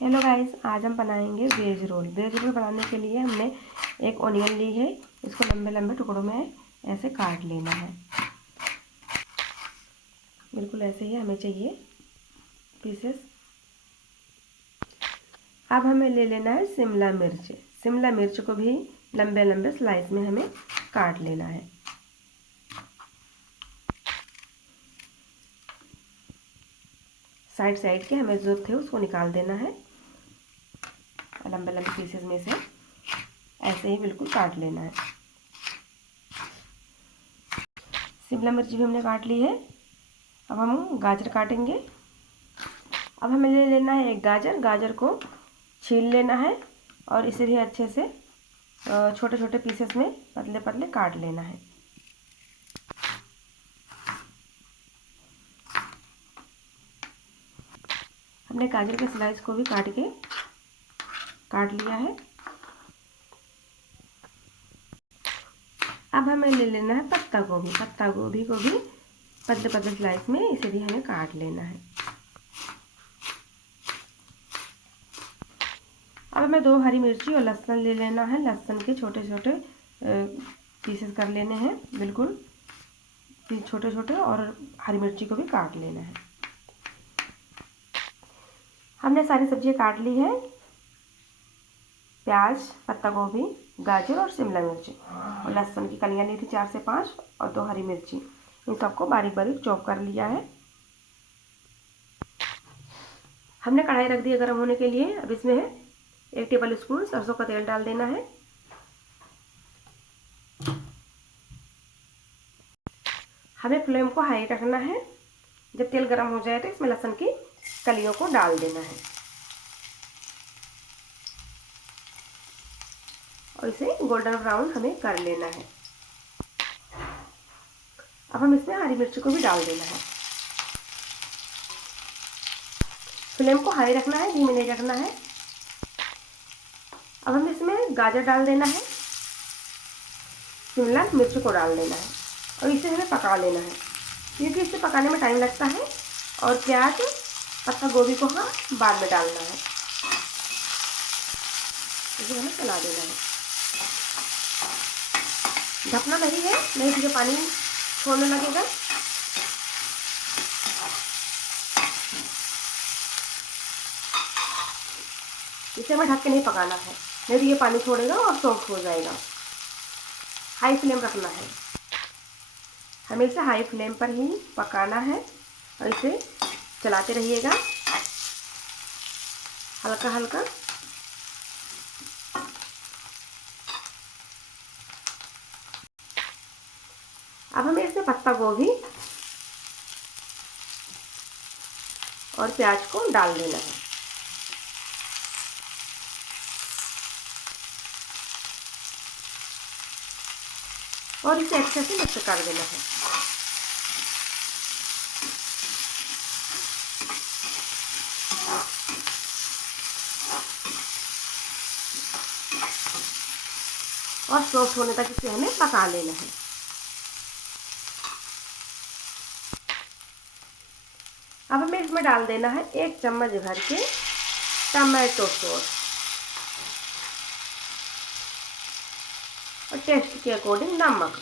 Hello guys, आज हम बनाएंगे वेज रोल। वेज रोल बनाने के लिए हमने एक ऑनियन ली है। इसको लंबे लंबे टुकड़ों में ऐसे काट लेना है। बिल्कुल ऐसे ही हमें चाहिए पीसेस। अब हमें ले लेना है शिमला मिर्च। शिमला मिर्च को भी लंबे लंबे स्लाइस में हमें काट लेना है। साइड साइड के हमें जो थे उसको निकाल देना है। लंबे लंबे पीसेस में से ऐसे ही बिल्कुल काट लेना है। शिमला मिर्च भी हमने काट ली है। अब हम गाजर काटेंगे। अब हमें ले लेना है एक गाजर। गाजर को छील लेना है और इसे भी अच्छे से छोटे छोटे पीसेस में पतले पतले काट लेना है। हमने गाजर के स्लाइस को भी काट लिया है। अब हमें ले लेना है पत्ता गोभी। पत्ता गोभी को भी पतले पतले स्लाइस में इसे भी हमें काट लेना है। अब हमें 2 हरी मिर्ची और लहसुन ले लेना है। लहसुन के छोटे छोटे पीसेस कर लेने हैं, बिल्कुल छोटे छोटे, और हरी मिर्ची को भी काट लेना है। हमने सारी सब्जियां काट ली है। प्याज, पत्ता गोभी, गाजर और शिमला मिर्च और लहसुन की कलियां ली थी 4 से 5 और 2 हरी मिर्ची। इन सबको बारीक बारीक चॉप कर लिया है। हमने कढ़ाई रख दी है गर्म होने के लिए। अब इसमें 1 टेबल स्पून सरसों का तेल डाल देना है। हमें फ्लेम को हाई रखना है। जब तेल गर्म हो जाए तो इसमें लहसुन की कलियों को डाल देना है और इसे गोल्डन ब्राउन हमें कर लेना है। अब हम इसमें हरी मिर्च को भी डाल देना है। फ्लेम को हाई रखना है, धीमे नहीं रखना है। अब हम इसमें गाजर डाल देना है, शिमला मिर्च को डाल देना है और इसे हमें पका लेना है, क्योंकि इसे पकाने में टाइम लगता है। और प्याज, पत्ता गोभी को हम बाद में डालना है। इसे हमें चला देना है। ढकना नहीं है, नहीं तो पानी छोड़ने लगेगा। इसे हमें ढक के नहीं पकाना है, नहीं तो ये पानी छोड़ेगा और सॉफ्ट हो जाएगा। हाई फ्लेम रखना है, हमें इसे हाई फ्लेम पर ही पकाना है और इसे चलाते रहिएगा हल्का हल्का। अब हमें इसमें पत्ता गोभी और प्याज को डाल देना है और इसे अच्छे से मिक्स कर देना है। और सॉफ्ट होने तक इसे हमें पका लेना है। अब हमें इसमें डाल देना है 1 चम्मच भर के टमाटो सॉस और टेस्ट के अकॉर्डिंग नमक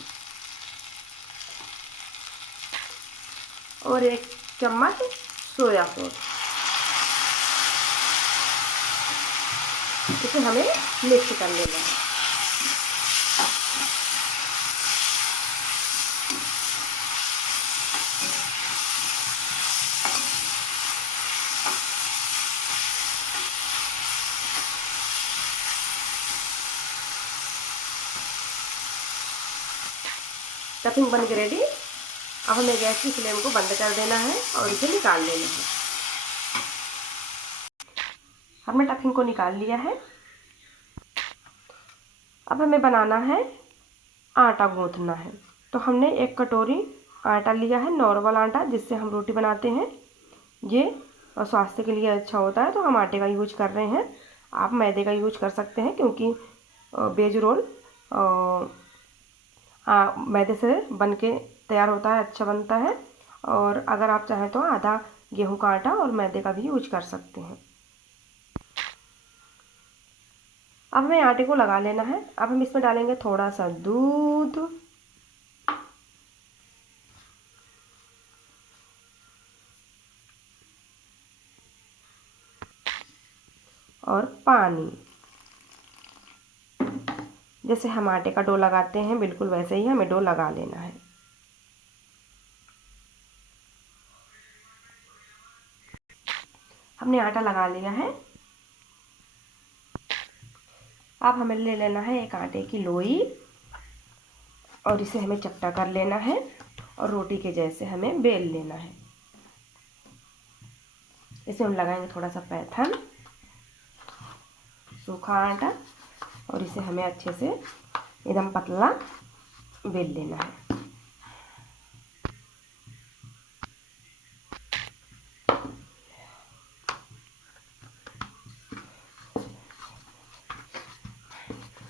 और 1 चम्मच सोया सॉस। इसे हमें मिक्स कर लेना है। स्टफिंग बन के रेडी। अब हमें गैस की फ्लेम को बंद कर देना है और इसे निकाल लेना है। हमने स्टफिंग को निकाल लिया है। अब हमें बनाना है, आटा गूंथना है। तो हमने 1 कटोरी आटा लिया है, नॉर्मल आटा जिससे हम रोटी बनाते हैं। ये स्वास्थ्य के लिए अच्छा होता है, तो हम आटे का यूज कर रहे हैं। आप मैदे का यूज कर सकते हैं, क्योंकि वेज रोल मैदे से बन के तैयार होता है, अच्छा बनता है। और अगर आप चाहें तो आधा गेहूं का आटा और मैदे का भी यूज कर सकते हैं। अब हमें आटे को लगा लेना है। अब हम इसमें डालेंगे थोड़ा सा दूध और पानी। जैसे हम आटे का डो लगाते हैं बिल्कुल वैसे ही हमें डो लगा लेना है। हमने आटा लगा लिया है। अब हमें ले लेना है एक आटे की लोई और इसे हमें चपटा कर लेना है और रोटी के जैसे हमें बेल लेना है। इसे हम लगाएंगे थोड़ा सा पैथन सूखा आटा और इसे हमें अच्छे से एकदम पतला बेल लेना है।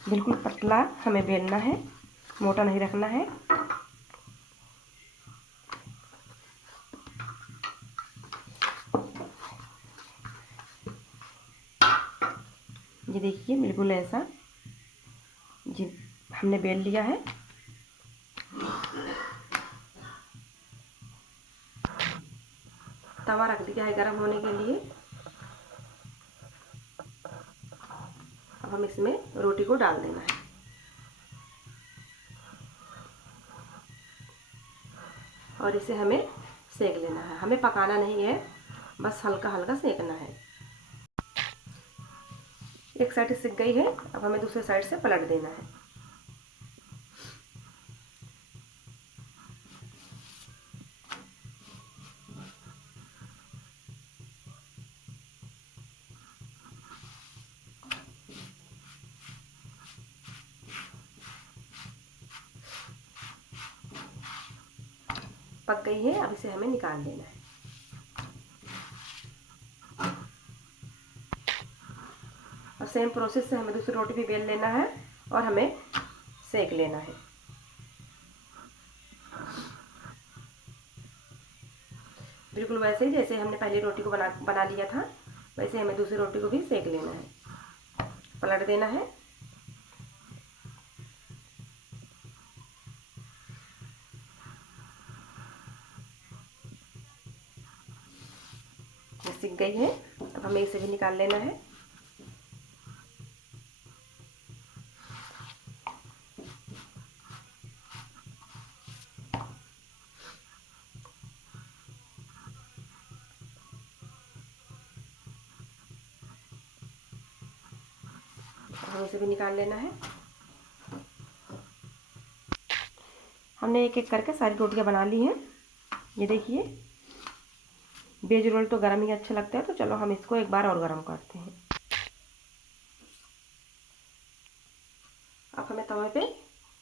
बिल्कुल पतला हमें बेलना है, मोटा नहीं रखना है। ये देखिए बिल्कुल ऐसा जी हमने बेल लिया है। तवा रख दिया है गर्म होने के लिए। अब हम इसमें रोटी को डाल देना है और इसे हमें सेक लेना है। हमें पकाना नहीं है, बस हल्का हल्का सेकना है। एक साइड सिक गई है, अब हमें दूसरी साइड से पलट देना है। पक गई है, अब इसे हमें निकाल लेना है। और सेम प्रोसेस से हमें दूसरी रोटी भी बेल लेना है और हमें सेक लेना है। बिल्कुल वैसे ही जैसे हमने पहली रोटी को बना लिया था, वैसे हमें दूसरी रोटी को भी सेक लेना है। पलट देना है। ये सिक गई है, अब हमें इसे भी निकाल लेना है। हमें इसे भी निकाल लेना है। हमने एक एक करके सारी रोटियां बना ली हैं। ये देखिए, वेज रोल तो गर्म ही अच्छा लगता है, तो चलो हम इसको एक बार और गर्म करते हैं। अब हमें तवे पे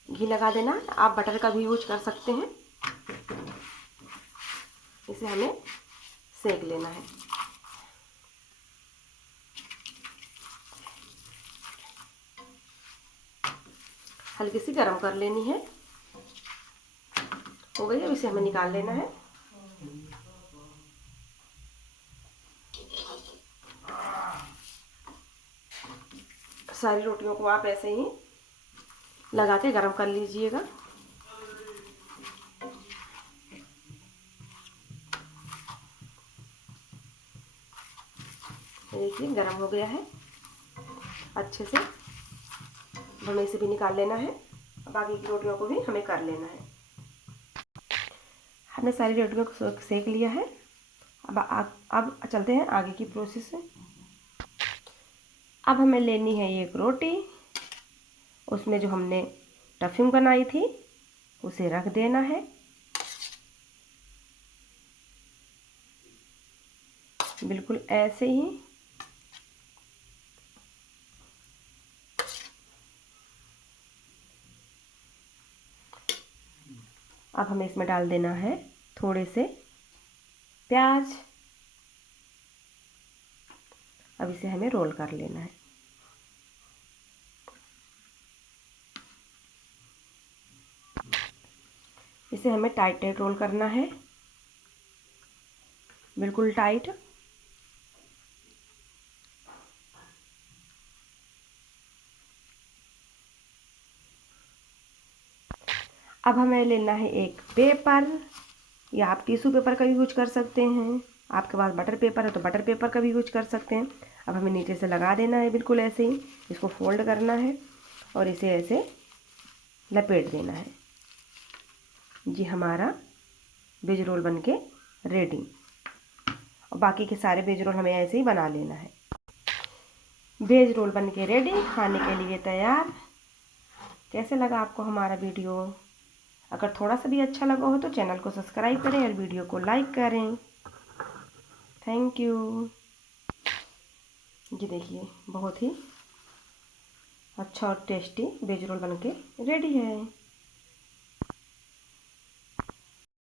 घी लगा देना है। आप बटर का भी यूज कर सकते हैं। इसे हमें सेक लेना है। हल्की सी गर्म कर लेनी है। हो गई, अब इसे हमें निकाल लेना है। सारी रोटियों को आप ऐसे ही लगा के गर्म कर लीजिएगा। देखिए गर्म हो गया है अच्छे से। हमें इसे भी निकाल लेना है। बाकी की रोटियों को भी हमें कर लेना है। हमने सारी रोटियों को सेक लिया है। अब चलते हैं आगे की प्रोसेस में। अब हमें लेनी है एक रोटी, उसमें जो हमने स्टफिंग बनाई थी उसे रख देना है। बिल्कुल ऐसे ही। अब हमें इसमें डाल देना है थोड़े से प्याज। अब इसे हमें रोल कर लेना है। इसे हमें टाइट टाइट रोल करना है, बिल्कुल टाइट। अब हमें लेना है एक पेपर, या आप टिश्यू पेपर का भी यूज कर सकते हैं। आपके पास बटर पेपर है तो बटर पेपर का भी यूज कर सकते हैं। अब हमें नीचे से लगा देना है बिल्कुल ऐसे ही, इसको फोल्ड करना है और इसे ऐसे लपेट देना है। जी हमारा वेज रोल बनके रेडी। और बाकी के सारे वेज रोल हमें ऐसे ही बना लेना है। वेज रोल बनके रेडी, खाने के लिए तैयार। कैसे लगा आपको हमारा वीडियो? अगर थोड़ा सा भी अच्छा लगा हो तो चैनल को सब्सक्राइब करें और वीडियो को लाइक करें। Thank you. जी देखिए, बहुत ही अच्छा और टेस्टी वेज रोल बनके रेडी है।